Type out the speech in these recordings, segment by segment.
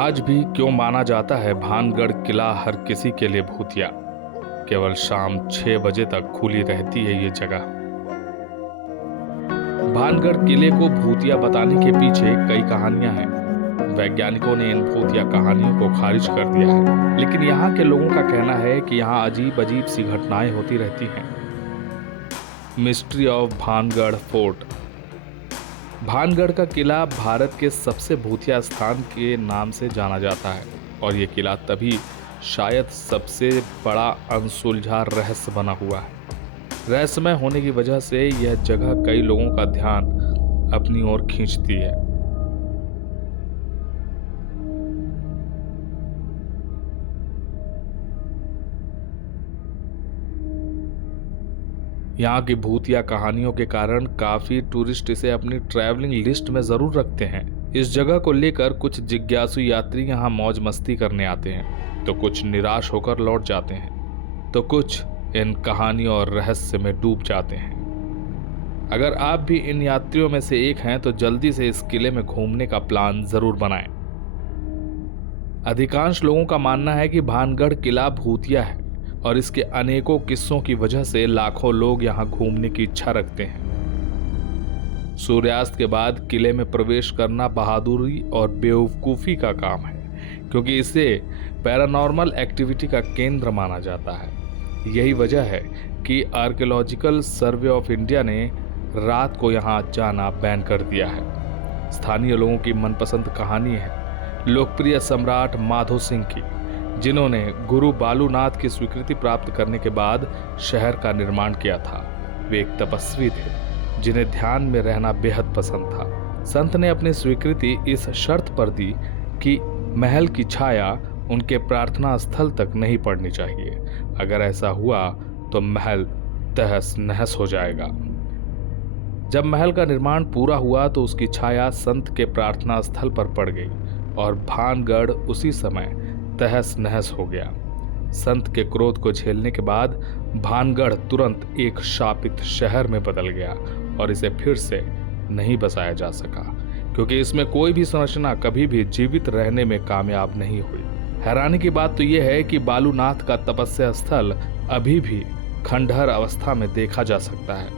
आज भी क्यों माना जाता है भानगढ़ किला हर किसी के लिए भूतिया। केवल शाम 6 बजे तक खुली रहती है ये जगह। भानगढ़ किले को भूतिया बताने के पीछे कई कहानियां हैं। वैज्ञानिकों ने इन भूतिया कहानियों को खारिज कर दिया है, लेकिन यहाँ के लोगों का कहना है कि यहाँ अजीब अजीब सी घटनाएं होती रहती हैं। Mystery of Bhangarh fort. Bhangarh का किला भारत के सबसे भूतिया स्थान के नाम से जाना जाता है और ये किला तभी शायद सबसे बड़ा अनसुलझा रहस्य बना हुआ है। रहस्यमय होने की वजह से यह जगह कई लोगों का ध्यान अपनी ओर खींचती है। यहाँ की भूतिया कहानियों के कारण काफी टूरिस्ट इसे अपनी ट्रैवलिंग लिस्ट में जरूर रखते हैं। इस जगह को लेकर कुछ जिज्ञासु यात्री यहाँ मौज मस्ती करने आते हैं, तो कुछ निराश होकर लौट जाते हैं, तो कुछ इन कहानियों और रहस्य में डूब जाते हैं। अगर आप भी इन यात्रियों में से एक हैं तो जल्दी से इस किले में घूमने का प्लान जरूर बनाएं। अधिकांश लोगों का मानना है कि भानगढ़ किला भूतिया है और इसके अनेकों किस्सों की वजह से लाखों लोग यहाँ घूमने की इच्छा रखते हैं। सूर्यास्त के बाद किले में प्रवेश करना बहादुरी और बेवकूफ़ी का काम है, क्योंकि इसे पैरानॉर्मल एक्टिविटी का केंद्र माना जाता है। यही वजह है कि आर्कियोलॉजिकल सर्वे ऑफ इंडिया ने रात को यहाँ जाना बैन कर दिया है। स्थानीय लोगों की मनपसंद कहानी है लोकप्रिय सम्राट माधो सिंह की, जिन्होंने गुरु बालूनाथ की स्वीकृति प्राप्त करने के बाद शहर का निर्माण किया था। वे एक तपस्वी थे जिन्हें ध्यान में रहना बेहद पसंद था। संत ने अपनी स्वीकृति इस शर्त पर दी कि महल की छाया उनके प्रार्थना स्थल तक नहीं पड़नी चाहिए। अगर ऐसा हुआ तो महल तहस नहस हो जाएगा। जब महल का निर्माण पूरा हुआ तो उसकी छाया संत के प्रार्थना स्थल पर पड़ गई और भानगढ़ उसी समय तहस नहस हो गया। संत के क्रोध को झेलने के बाद भानगढ़ तुरंत एक शापित शहर में बदल गया और इसे फिर से नहीं बसाया जा सका, क्योंकि इसमें कोई भी संरचना कभी भी जीवित रहने में कामयाब नहीं हुई। हैरानी की बात तो यह है कि बालूनाथ का तपस्या स्थल अभी भी खंडहर अवस्था में देखा जा सकता है।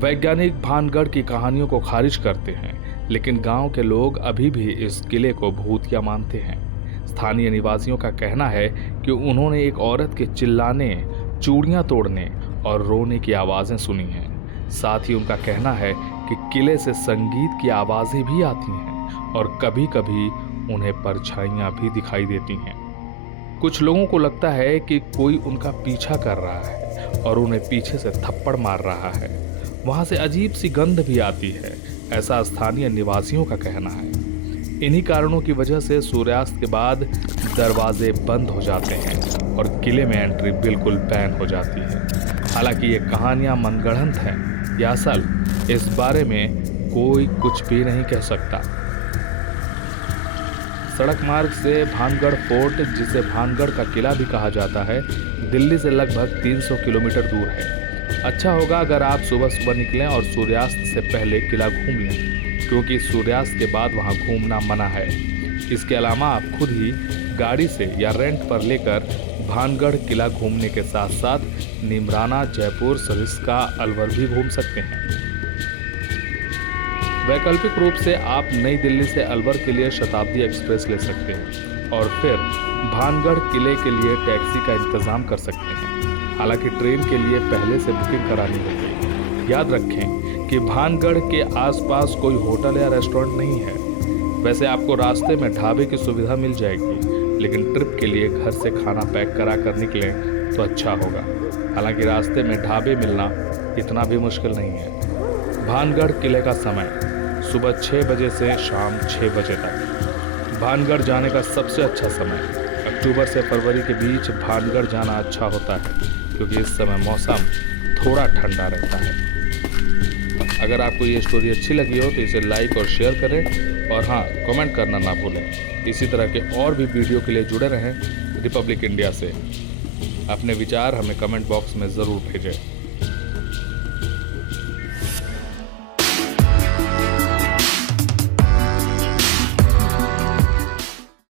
वैज्ञानिक भानगढ़ की कहानियों को खारिज करते हैं, लेकिन गांव के लोग अभी भी इस किले को भूतिया मानते हैं। स्थानीय निवासियों का कहना है कि उन्होंने एक औरत के चिल्लाने, चूड़ियां तोड़ने और रोने की आवाजें सुनी हैं। साथ ही उनका कहना है कि किले से संगीत की आवाजें भी आती हैं और कभी कभी उन्हें परछाइयां भी दिखाई देती हैं। कुछ लोगों को लगता है कि कोई उनका पीछा कर रहा है और उन्हें पीछे से थप्पड़ मार रहा है। वहां से अजीब सी गंध भी आती है, ऐसा स्थानीय निवासियों का कहना है। इन्हीं कारणों की वजह से सूर्यास्त के बाद दरवाजे बंद हो जाते हैं और किले में एंट्री बिल्कुल बैन हो जाती है। हालांकि ये कहानियां मनगढ़ंत हैं या असल, इस बारे में कोई कुछ भी नहीं कह सकता। सड़क मार्ग से भानगढ़ फोर्ट, जिसे भानगढ़ का किला भी कहा जाता है, दिल्ली से लगभग 300 किलोमीटर दूर है। अच्छा होगा अगर आप सुबह सुबह निकलें और सूर्यास्त से पहले किला घूम लें, क्योंकि सूर्यास्त के बाद वहां घूमना मना है। इसके अलावा आप खुद ही गाड़ी से या रेंट पर लेकर भानगढ़ किला घूमने के साथ साथ निमराना, जयपुर, सरिस्का, अलवर भी घूम सकते हैं। वैकल्पिक रूप से आप नई दिल्ली से अलवर के लिए शताब्दी एक्सप्रेस ले सकते हैं और फिर भानगढ़ किले के लिए टैक्सी का इंतजाम कर सकते हैं। हालांकि ट्रेन के लिए पहले से बुकिंग करानी होगी। याद रखें कि भानगढ़ के आसपास कोई होटल या रेस्टोरेंट नहीं है। वैसे आपको रास्ते में ढाबे की सुविधा मिल जाएगी, लेकिन ट्रिप के लिए घर से खाना पैक करा कर निकलें तो अच्छा होगा। हालांकि रास्ते में ढाबे मिलना इतना भी मुश्किल नहीं है। भानगढ़ किले का समय सुबह 6 बजे से शाम 6 बजे तक। भानगढ़ जाने का सबसे अच्छा समय अक्टूबर से फरवरी के बीच भानगढ़ जाना अच्छा होता है, क्योंकि इस समय मौसम थोड़ा ठंडा रहता है। अगर आपको ये स्टोरी अच्छी लगी हो तो इसे लाइक और शेयर करें और हाँ, कमेंट करना ना भूलें। इसी तरह के और भी वीडियो के लिए जुड़े रहें रिपब्लिक इंडिया से। अपने विचार हमें कमेंट बॉक्स में ज़रूर भेजें।